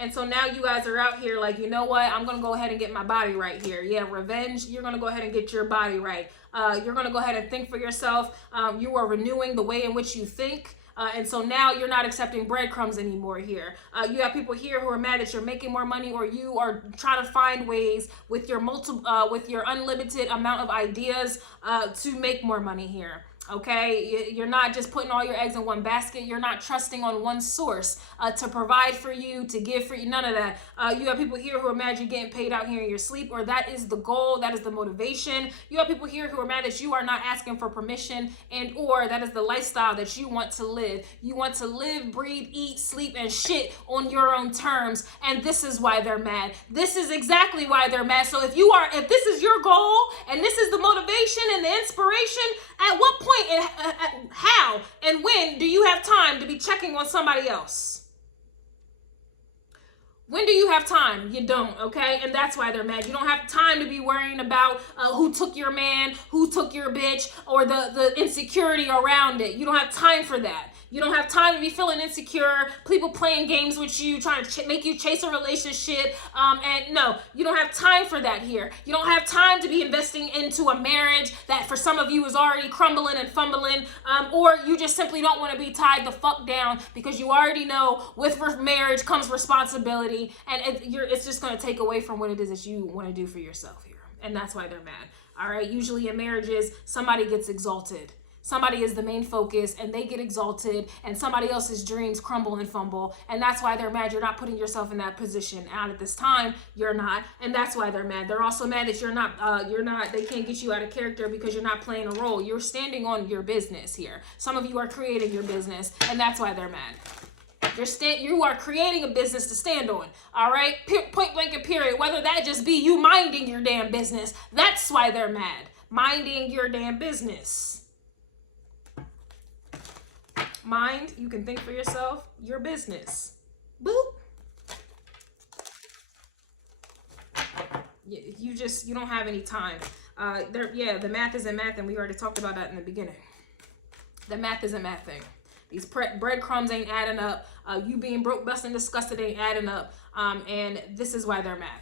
And so now you guys are out here like, you know what? I'm going to go ahead and get my body right here. Yeah, revenge. You're going to go ahead and get your body right. You're going to go ahead and think for yourself. You are renewing the way in which you think. And so now you're not accepting breadcrumbs anymore here. You have people here who are mad that you're making more money, or you are trying to find ways with your unlimited amount of ideas to make more money here. Okay, you're not just putting all your eggs in one basket. You're not trusting on one source to provide for you, to give for you, none of that. You have people here who are mad you're getting paid out here in your sleep, or that is the goal, that is the motivation. You have people here who are mad that you are not asking for permission, and or that is the lifestyle that you want to live. You want to live, breathe, eat, sleep, and shit on your own terms, and this is why they're mad. This is exactly why they're mad. So if this is your goal, and this is the motivation and the inspiration, at what point and how and when do you have time to be checking on somebody else? When do you have time? You don't, okay? And that's why they're mad. You don't have time to be worrying about who took your man, who took your bitch, or the insecurity around it. You don't have time for that. You don't have time to be feeling insecure, people playing games with you, trying to make you chase a relationship. And no, you don't have time for that here. You don't have time to be investing into a marriage that for some of you is already crumbling and fumbling, or you just simply don't want to be tied the fuck down because you already know with marriage comes responsibility, and it's just going to take away from what it is that you want to do for yourself here. And that's why they're mad. All right. Usually in marriages, somebody gets exalted. Somebody is the main focus and they get exalted, and somebody else's dreams crumble and fumble. And that's why they're mad. You're not putting yourself in that position. Out at this time, you're not. And that's why they're mad. They're also mad that you're not, they can't get you out of character because you're not playing a role. You're standing on your business here. Some of you are creating your business, and that's why they're mad. You are creating a business to stand on, all right? Point blank and period. Whether that just be you minding your damn business, that's why they're mad. Minding your damn business. Mind, you can think for yourself, your business. Boop. You don't have any time. The math isn't math, and we already talked about that in the beginning. The math isn't math thing. These breadcrumbs ain't adding up. You being broke, busting, disgusted ain't adding up. And this is why they're mad.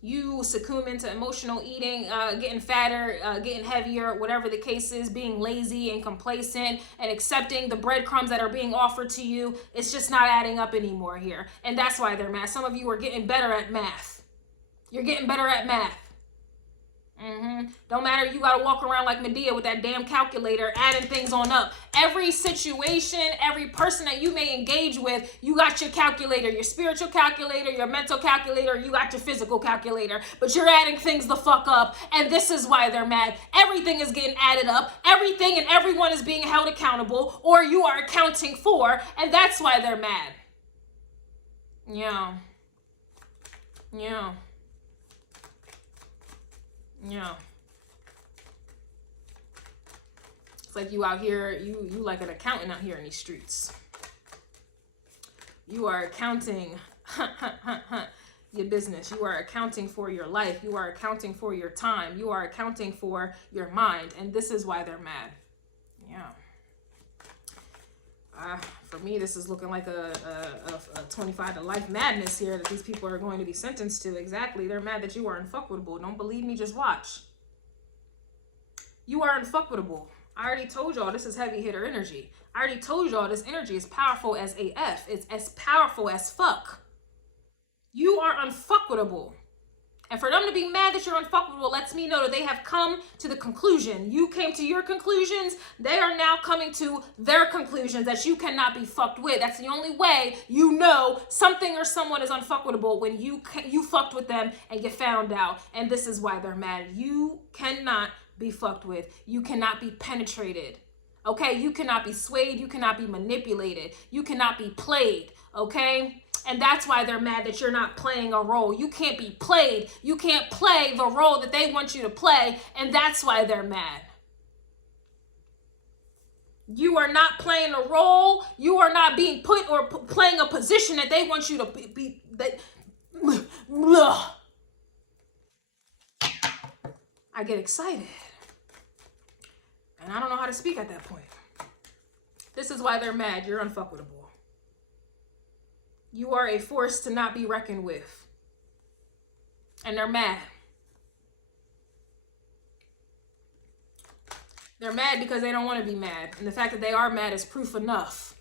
You succumb into emotional eating, getting fatter, getting heavier, whatever the case is, being lazy and complacent and accepting the breadcrumbs that are being offered to you. It's just not adding up anymore here. And that's why they're mad. Some of you are getting better at math. You're getting better at math. Don't matter. You got to walk around like Medea with that damn calculator, adding things on up. Every situation, every person that you may engage with, you got your calculator, your spiritual calculator, your mental calculator, you got your physical calculator, but you're adding things the fuck up. And this is why they're mad. Everything is getting added up. Everything and everyone is being held accountable, or you are accounting for. And that's why they're mad. Yeah. It's like you out here, you like an accountant out here in these streets. You are accounting your business. You are accounting for your life. You are accounting for your time. You are accounting for your mind. And this is why they're mad. Yeah. For me, this is looking like a 25 to life madness here that these people are going to be sentenced to. Exactly. They're mad that you are unfuckable. Don't believe me? Just watch. You are unfuckable. I already told y'all this is heavy hitter energy. I already told y'all this energy is powerful as AF. It's as powerful as fuck. You are unfuckable. And for them to be mad that you're unfuckable lets me know that they have come to the conclusion. You came to your conclusions. They are now coming to their conclusions that you cannot be fucked with. That's the only way you know something or someone is unfuckable, when you fucked with them and you found out. And this is why they're mad. You cannot be fucked with. You cannot be penetrated. Okay? You cannot be swayed. You cannot be manipulated. You cannot be played. Okay? And that's why they're mad that you're not playing a role. You can't be played. You can't play the role that they want you to play. And that's why they're mad. You are not playing a role. You are not being put or playing a position that they want you to be. I get excited. And I don't know how to speak at that point. This is why they're mad. You're unfuckable. You are a force to not be reckoned with. And they're mad. They're mad because they don't want to be mad. And the fact that they are mad is proof enough.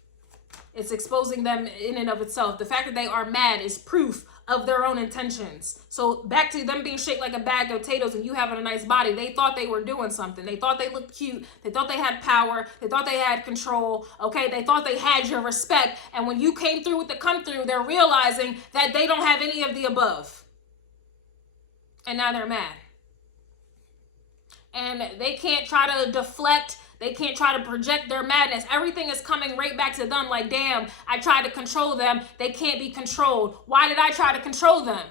It's exposing them in and of itself. The fact that they are mad is proof of their own intentions. So back to them being shaped like a bag of potatoes and you having a nice body. They thought they were doing something. They thought they looked cute. They thought they had power. They thought they had control. Okay, they thought they had your respect. And when you came through with the come through, they're realizing that they don't have any of the above. And now they're mad. And they can't try to deflect. They can't try to project their madness. Everything is coming right back to them like, damn, I tried to control them. They can't be controlled. Why did I try to control them?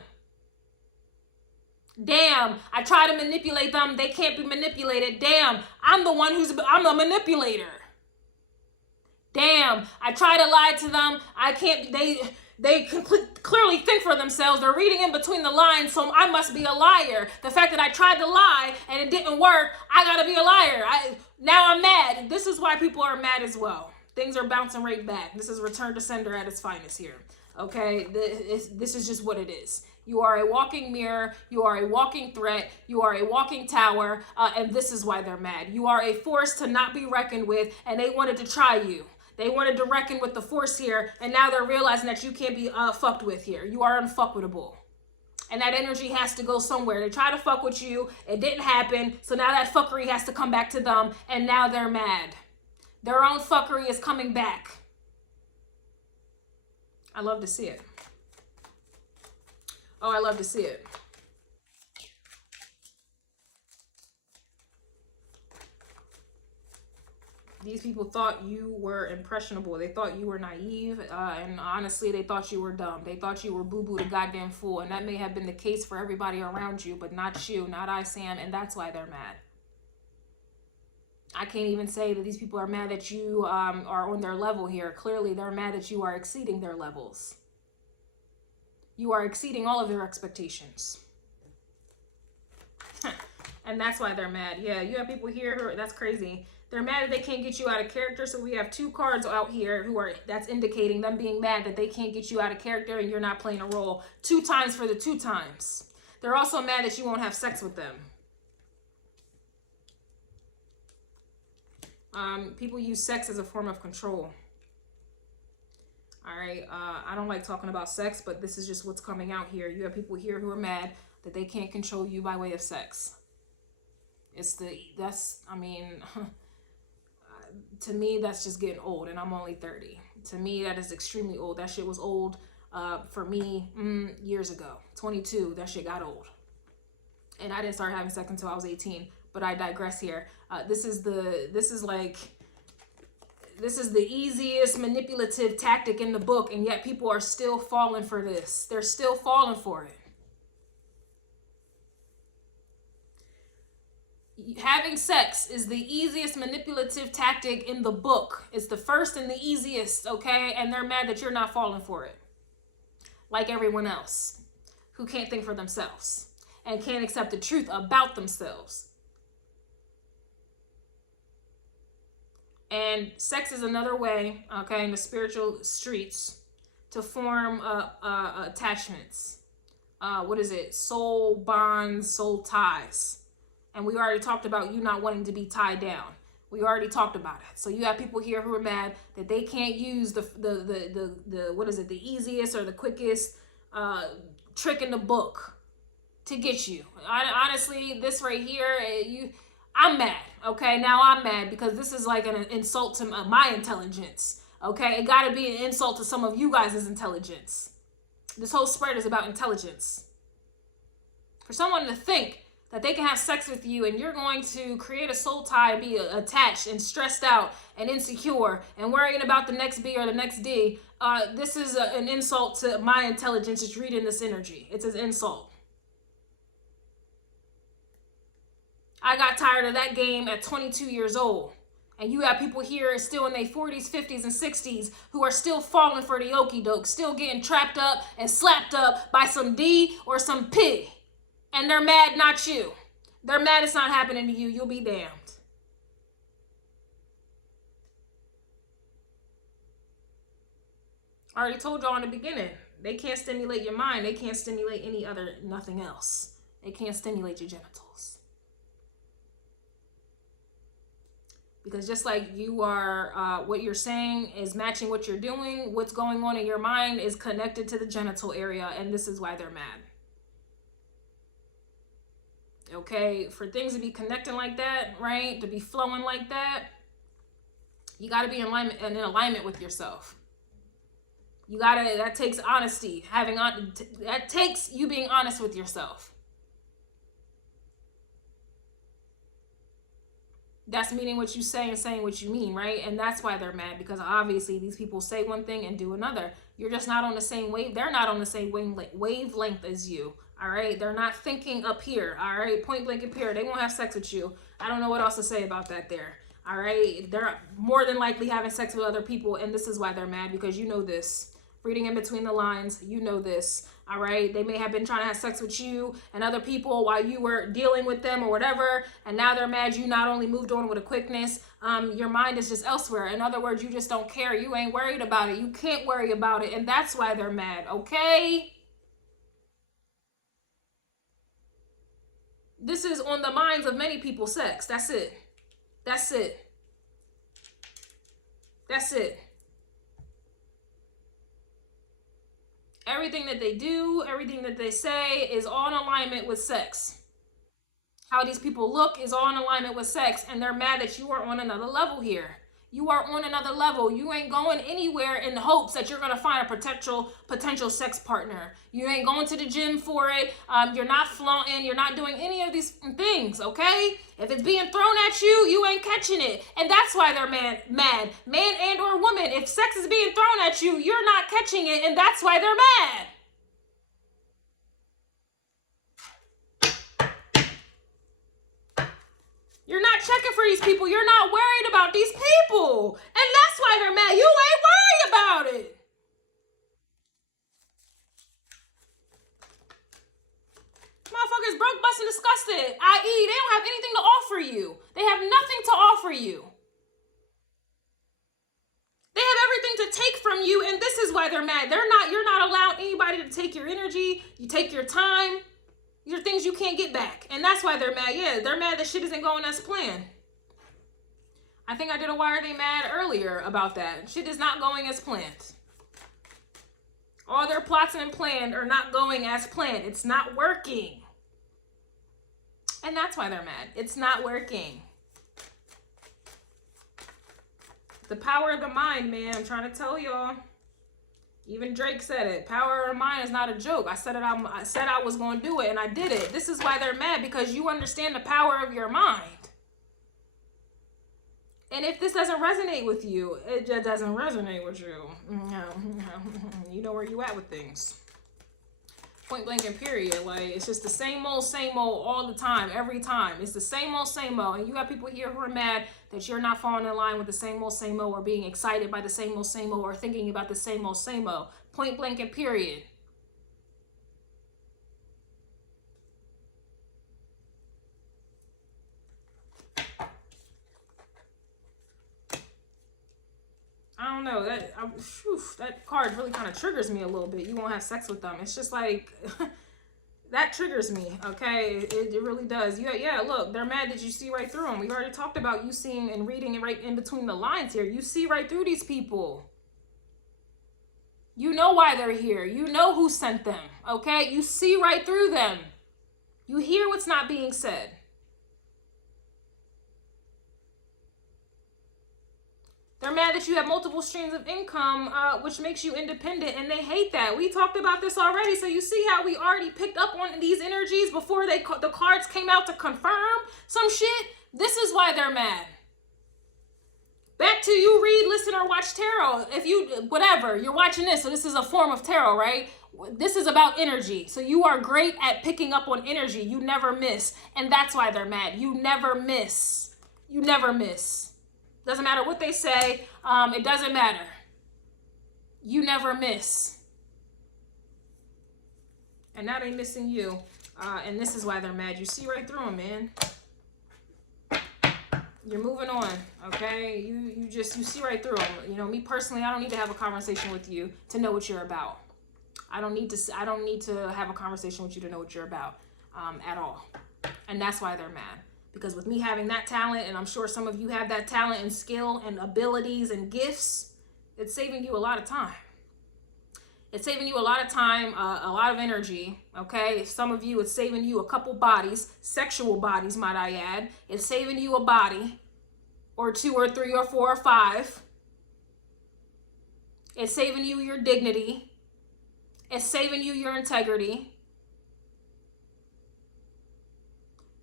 Damn, I try to manipulate them. They can't be manipulated. Damn, I'm the manipulator. Damn, I try to lie to them. I can't, they can clearly think for themselves. They're reading in between the lines, so I must be a liar. The fact that I tried to lie and it didn't work, I gotta be a liar. Now I'm mad. This is why people are mad as well. Things are bouncing right back. This is return to sender at its finest here. Okay, this is just what it is. You are a walking mirror. You are a walking threat. You are a walking tower. And this is why they're mad. You are a force to not be reckoned with, and they wanted to try you. They wanted to reckon with the force here, and now they're realizing that you can't be fucked with here. You are unfuckable. And that energy has to go somewhere. They try to fuck with you. It didn't happen. So now that fuckery has to come back to them, and now they're mad. Their own fuckery is coming back. I love to see it. Oh, I love to see it. These people thought you were impressionable. They thought you were naive. And honestly, they thought you were dumb. They thought you were boo-boo the goddamn fool. And that may have been the case for everybody around you, but not you, not I, Sam. And that's why they're mad. I can't even say that these people are mad that you are on their level here. Clearly, they're mad that you are exceeding their levels. You are exceeding all of their expectations. And that's why they're mad. Yeah, you have people here who are, that's crazy. They're mad that they can't get you out of character. So we have two cards out here who are, that's indicating them being mad that they can't get you out of character and you're not playing a role. 2 times for the 2 times. They're also mad that you won't have sex with them. People use sex as a form of control. All right. I don't like talking about sex, but this is just what's coming out here. You have people here who are mad that they can't control you by way of sex. I mean, to me, that's just getting old, and I'm only 30. To me, that is extremely old. That shit was old for me years ago. 22, that shit got old. And I didn't start having sex until I was 18, but I digress here. This is the easiest manipulative tactic in the book, and yet people are still falling for this. They're still falling for it. Having sex is the easiest manipulative tactic in the book. It's the first and the easiest, okay? And they're mad that you're not falling for it. Like everyone else who can't think for themselves and can't accept the truth about themselves. And sex is another way, okay, in the spiritual streets to form attachments. What is it? Soul bonds, soul ties. And we already talked about you not wanting to be tied down. We already talked about it. So you have people here who are mad that they can't use the what is it, the easiest or the quickest trick in the book to get you. Honestly, this right here, I'm mad. Okay, now I'm mad because this is like an insult to my intelligence. Okay, it got to be an insult to some of you guys' intelligence. This whole spread is about intelligence. For someone to think that they can have sex with you and you're going to create a soul tie and be attached and stressed out and insecure and worrying about the next B or the next D, this is an insult to my intelligence. It's reading this energy. It's an insult. I got tired of that game at 22 years old. And you have people here still in their 40s, 50s, and 60s who are still falling for the okie doke, still getting trapped up and slapped up by some D or some P. And they're mad, not you. They're mad it's not happening to you. You'll be damned. I already told y'all in the beginning. They can't stimulate your mind. They can't stimulate nothing else. They can't stimulate your genitals. Because just like you are, what you're saying is matching what you're doing, what's going on in your mind is connected to the genital area, and this is why they're mad. Okay, for things to be connecting like that, right, to be flowing like that, you got to be in alignment with yourself. You got to, that takes honesty, that takes you being honest with yourself. That's meaning what you say and saying what you mean, right? And that's why they're mad, because obviously these people say one thing and do another. You're just not on the same wave. They're not on the same wavelength as you, all right? They're not thinking up here, all right? Point blank up here. They won't have sex with you. I don't know what else to say about that there, All right, they're more than likely having sex with other people, and this is why they're mad, because you know this. Reading in between the lines, you know this. All right, they may have been trying to have sex with you and other people while you were dealing with them or whatever, and now they're mad you not only moved on with a quickness, your mind is just elsewhere. In other words, you just don't care. You ain't worried about it. You can't worry about it, and that's why they're mad, okay? This is on the minds of many people, sex. That's it. That's it. That's it. Everything that they do, everything that they say is all in alignment with sex. How these people look is all in alignment with sex, and they're mad that you are on another level here. You are on another level. You ain't going anywhere in the hopes that you're going to find a potential sex partner. You ain't going to the gym for it. You're not flaunting. You're not doing any of these things, okay? If it's being thrown at you, you ain't catching it. And that's why they're mad. Man and or woman, if sex is being thrown at you, you're not catching it, and that's why they're mad. You're not checking for these people. You're not worried about these people. And that's why they're mad. You ain't worried about it. Motherfuckers broke, busted, disgusted. I.e., they don't have anything to offer you. They have nothing to offer you. They have everything to take from you, and this is why they're mad. You're not allowing anybody to take your energy. You take your time. These are things you can't get back. And that's why they're mad. Yeah, they're mad that shit isn't going as planned. I think I did a Why Are They Mad earlier about that. Shit is not going as planned. All their plots and planned are not going as planned. It's not working. And that's why they're mad. It's not working. The power of the mind, man. I'm trying to tell y'all. Even Drake said it. Power of the mind is not a joke. I said I was going to do it, and I did it. This is why they're mad, because you understand the power of your mind. And if this doesn't resonate with you, it just doesn't resonate with you. You know where you at with things. Point blank and period. Like, it's just the same old all the time, every time. It's the same old. And you got people here who are mad that you're not falling in line with the same old, or being excited by the same old, or thinking about the same old. Point blank and period. I don't know, that card really kind of triggers me a little bit. You won't have sex with them. It's just like, that triggers me, okay? It really does. Yeah, look, they're mad that you see right through them. We already talked about you seeing and reading it right in between the lines here. You see right through these people. You know why they're here. You know who sent them, okay? You see right through them. You hear what's not being said. They're mad that you have multiple streams of income, which makes you independent, and they hate that. We talked about this already, so you see how we already picked up on these energies before the cards came out to confirm some shit? This is why they're mad. Back to you read, listen, or watch tarot. If you, whatever, you're watching this, so this is a form of tarot, right? This is about energy. So you are great at picking up on energy. You never miss, and that's why they're mad. You never miss. You never miss. Doesn't matter what they say. It doesn't matter. You never miss. And now they missing you. And this is why they're mad. You see right through them, man. You're moving on, okay? You see right through them. You know, me personally, I don't need to have a conversation with you to know what you're about. I don't need to have a conversation with you to know what you're about at all. And that's why they're mad. Because with me having that talent, and I'm sure some of you have that talent and skill and abilities and gifts, it's saving you a lot of time. It's saving you a lot of time, a lot of energy, okay? Some of you, it's saving you a couple bodies, sexual bodies, might I add. It's saving you a body, or 2 or 3 or 4 or 5. It's saving you your dignity. It's saving you your integrity.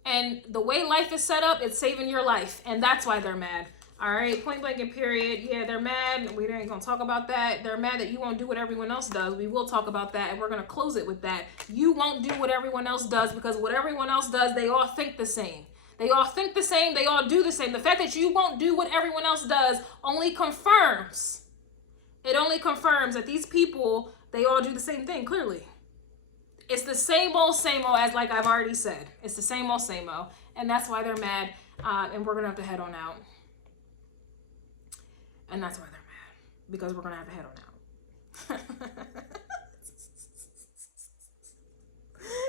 And the way life is set up, it's saving your life. And that's why they're mad. All right, point blank and period. Yeah, they're mad. We ain't going to talk about that. They're mad that you won't do what everyone else does. We will talk about that, and we're going to close it with that. You won't do what everyone else does, because what everyone else does, they all think the same. They all think the same. They all do the same. The fact that you won't do what everyone else does only confirms. It only confirms that these people, they all do the same thing, clearly. It's the same old, as like I've already said. It's the same old. And that's why they're mad. And we're going to have to head on out. And that's why they're mad. Because we're going to have to head on out.